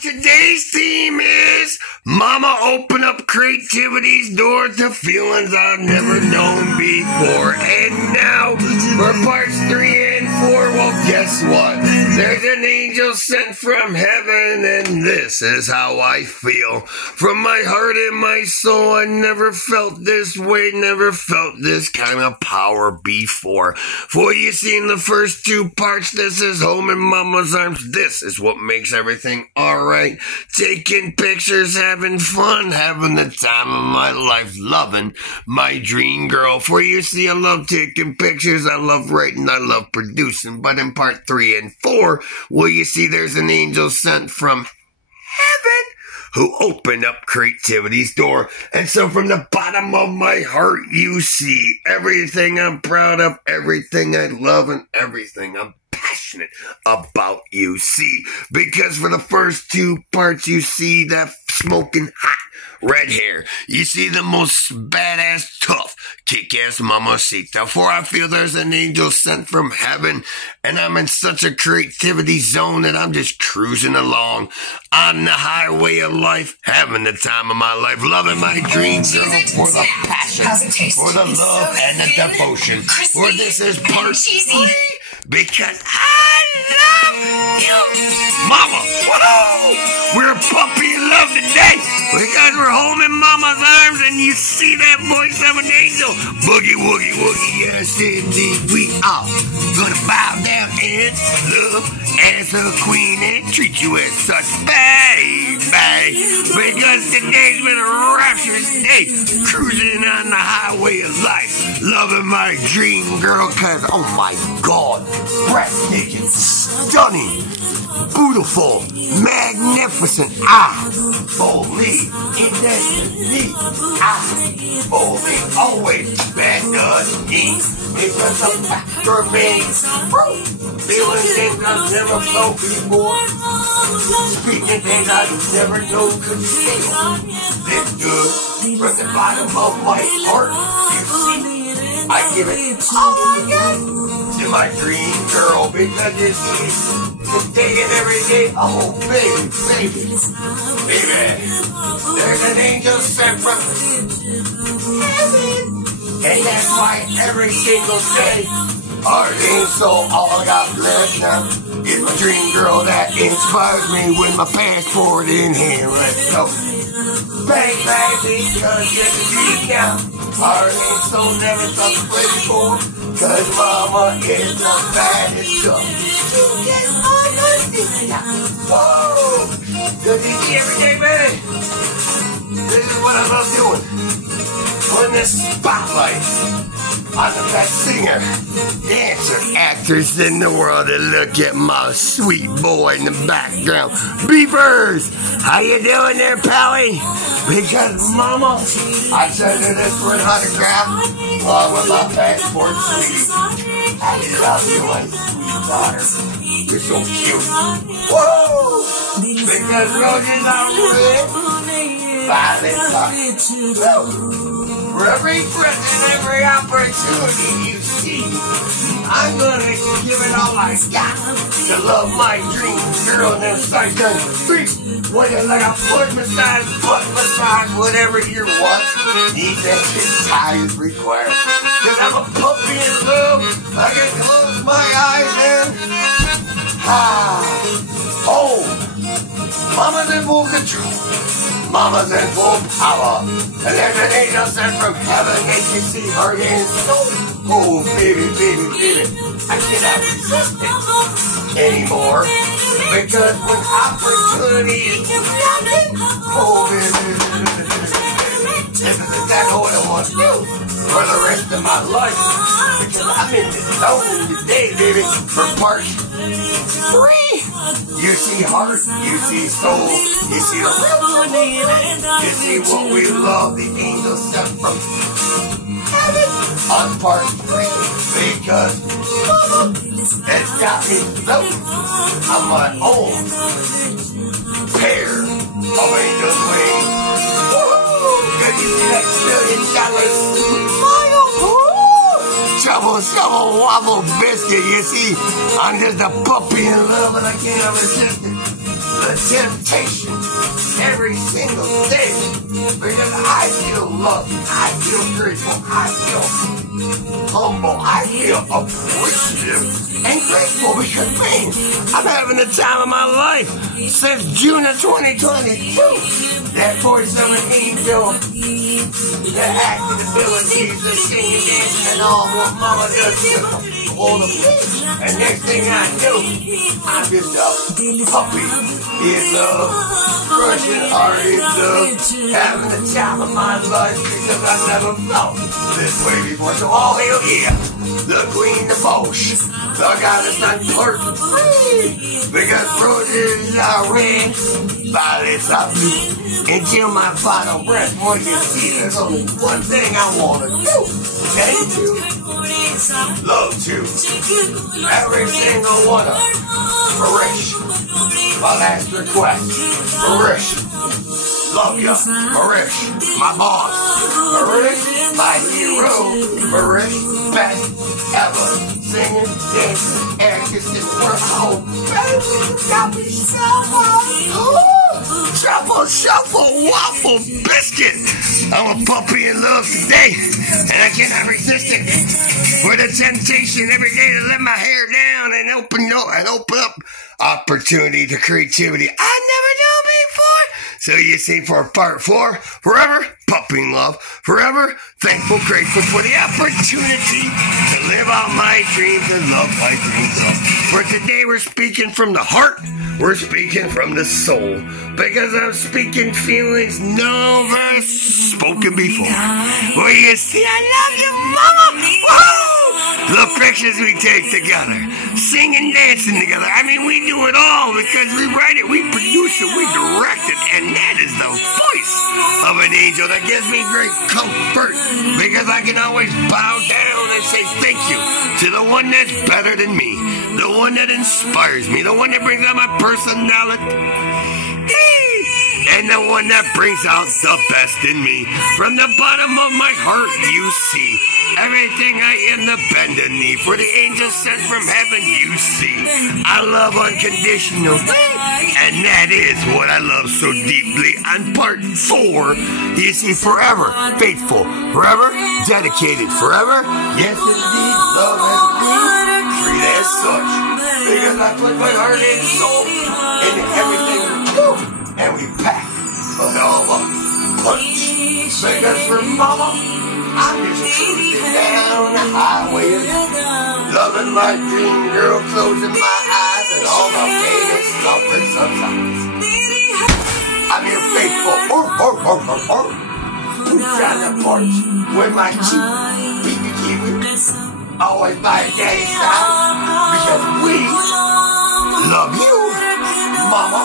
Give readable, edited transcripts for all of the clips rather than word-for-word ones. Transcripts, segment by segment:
Today's theme is Mama open up creativity's door to feelings I've never known before. And now for parts 3 and 4, well, guess what? There's an angel sent from heaven, and this is how I feel. From my heart and my soul, I never felt this way, never felt this kind of power before. For you see, in the first 2 parts, this is home in Mama's arms. This is what makes everything alright. Taking pictures, having fun, having the time of my life, loving my dream girl. For you see, I love taking pictures, I love writing, I love producing. But in part 3 and 4, well, you see, there's an angel sent from heaven who opened up creativity's door. And so from the bottom of my heart, you see everything I'm proud of, everything I love, and everything I'm passionate about, you see. Because for the first 2 parts, you see that smoking hot red hair. You see the most badass, tough, kick-ass mamacita. For I feel there's an angel sent from heaven, and I'm in such a creativity zone that I'm just cruising along on the highway of life, having the time of my life, loving my dream girl for the passion, for the love and the devotion. For this is part 3, because I love you, Mama. Whoa! We're puppy in love today because we're home in Mama's arms, and you see that voice of an angel. Boogie, woogie, woogie, yes indeed, we are gonna bow down in love as a queen and treat you as such, baby. Because today's been a rapturous day, cruising on the highway of life, loving my dream girl, cause oh my God, breathtaking, stunning, beautiful, magnificent, holy, indefinitely, holy, always, that does me, because of factor me, feeling things I've never felt before, speaking things I never known could feel, this good, from the bottom of my heart, you see, I give it, to my dream girl, because you see, today and every day, oh baby, there's an angel sent from heaven, and that's why every single day, our angel all got blessed now, is my dream girl that inspires me with my passport in hand. Let's go, bang, because yes indeed now, our angel never felt the way before, cause Mama is the baddest stuff. Whoa! Good to see every day, baby. This is what I love doing. Putting this spotlight on the best singer, dancer, actress in the world. And look at my sweet boy in the background. Beavers! How you doing there, Pally? Because Mama, I sent her this for an autograph along with my passport, sweetie. I love you, my sweet daughter. You're so cute. Whoa! Because roses are red, violets are blue. For every breath and every opportunity you see, I'm gonna give it all I got to love my dream girl. And then start done street, whether like a foot massage, butt massage, whatever you want. Need that shit tie is required. Cause I'm a puppy in love. I can close my eyes and Mama's in full control. Mama's in full power. And there's an angel sent from heaven. And you see her in soul. Oh, baby. I cannot resist it anymore. Because when opportunity is coming, oh, baby. This is exactly what I want to do for the rest of my life. Because I'm in the zone today, baby, for part 3. You see heart, you see soul, you see the real one. You see what we love, the angels sent from heaven on part 3. Because Mama has got me floating on my own pair of angels' wings. Can you see that $1 million smile? Shovel, wobble, biscuit. You see, I'm just a puppy in love and I can't resist it. the temptation every single day because I feel loved, I feel grateful, I feel humble, I feel appreciative and grateful because, man, I'm having the time of my life since June of 2022. That voice of an angel, the acting abilities, the singing, dancing, and all what mama does to hold of me. And next thing I knew, I'm just a puppy in love, crushing heart in love, having the time of my life because I've never felt this way before. So all hail yeah, the queen, the Bosch, the goddess unclerked, because roses are red, violets are blue. Until my final breath, boy, you see, there's only one thing I want to do. Thank you. Love you. Every single one of them. Marish. My last request. Marish. Love ya. Marish. My boss. Marish. My hero. Marish. Best ever. Singing, dancing, acting, work. Oh, baby, you got me so hard. Shuffle, shuffle, waffle, biscuit. I'm a puppy in love today, and I cannot resist it. For the temptation every day to let my hair down and open up opportunity to creativity I never known before. So you see, for part 4, forever puppy love, forever thankful, grateful for the opportunity to live out my dreams and love my dreams. For today we're speaking from the heart. We're speaking from the soul, because I'm speaking feelings never spoken before. Well, you see, I love you, mama. Woo! The pictures we take together, singing, dancing together. I mean, we do it all because we write it, we produce it, we direct it, and that is the voice of an angel that gives me great comfort, because I can always bow down and say thank you to the one that's better than me, the one that inspires me, the one that brings out my personality, and the one that brings out the best in me. From the bottom of my heart, you see everything I am, the bend in knee. For the angels sent from heaven, you see I love unconditionally, and that is what I love so deeply. On part 4, you see, forever faithful, forever dedicated, forever, yes indeed, love as a queen, treat as such, because I put my heart and soul into everything we do, and we pack a hell of a punch. Because for mama, I'm just cruising down the highway, loving my dream girl, closing my eyes, and all my pain and suffering sometimes. I'm here faithful, boots on the porch, with my cheap kiwi, always by daddy's side, because we love you, mama,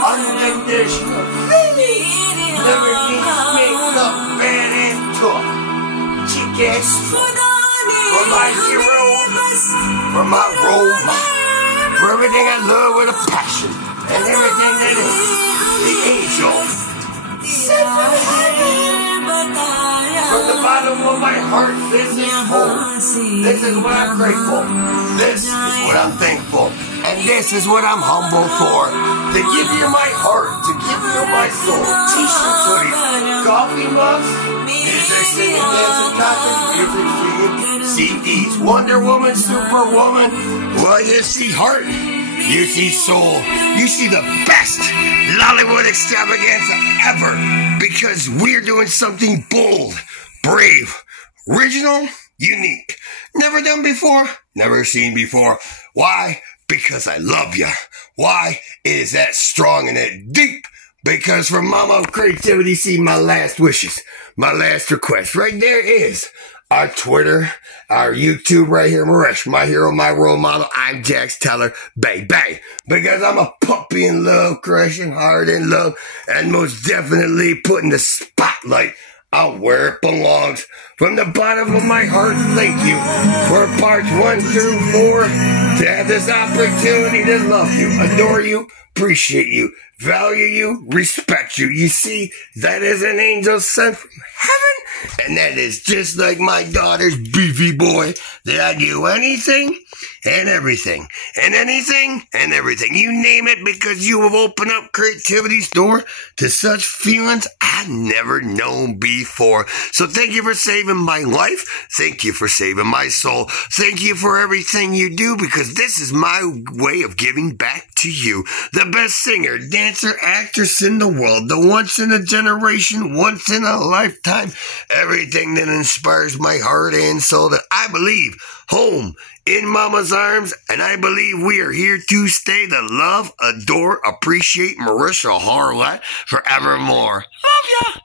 unconditionally. Never need to make up bad and tough. Chick ass strong. For my hero, for my role model, for everything I love with a passion, and everything that is the angel sent from heaven. From the bottom of my heart, this is home. This is what I'm grateful. This is what I'm thankful. And this is what I'm humble for. To give you my heart, to give you my soul. T-shirts, hoodies, coffee mugs, music, singing, dancing, concerts, music, singing, CDs, Wonder Woman, Superwoman. Well, you see heart, you see soul, you see the best Lollywood extravaganza ever. Because we're doing something bold, brave, original, unique. Never done before, never seen before. Why? Because I love ya. Why? It is that strong and that deep. Because from Mama of Creativity, see my last wishes, my last request. Right there is our Twitter, our YouTube right here, Marish, my hero, my role model. I'm Jax Teller, baby. Because I'm a puppy in love, crushing hard in love, and most definitely putting the spotlight out where it belongs. From the bottom of my heart, thank you for parts 1 through 4 to have this opportunity to love you, adore you, appreciate you, value you, respect you. You see, that is an angel sent from heaven, and that is just like my daughter's beefy boy, that I do anything and everything, and anything, and everything. You name it, because you have opened up Creativity's door to such feelings I've never known before. So thank you for saving my life. Thank you for saving my soul. Thank you for everything you do, because this is my way of giving back to you. The best singer, dancer, actress in the world. The once in a generation, once in a lifetime. Everything that inspires my heart and soul, that I believe home in Mama's arms, and I believe we are here to stay to love, adore, appreciate Marisha Horlet forevermore. Love ya!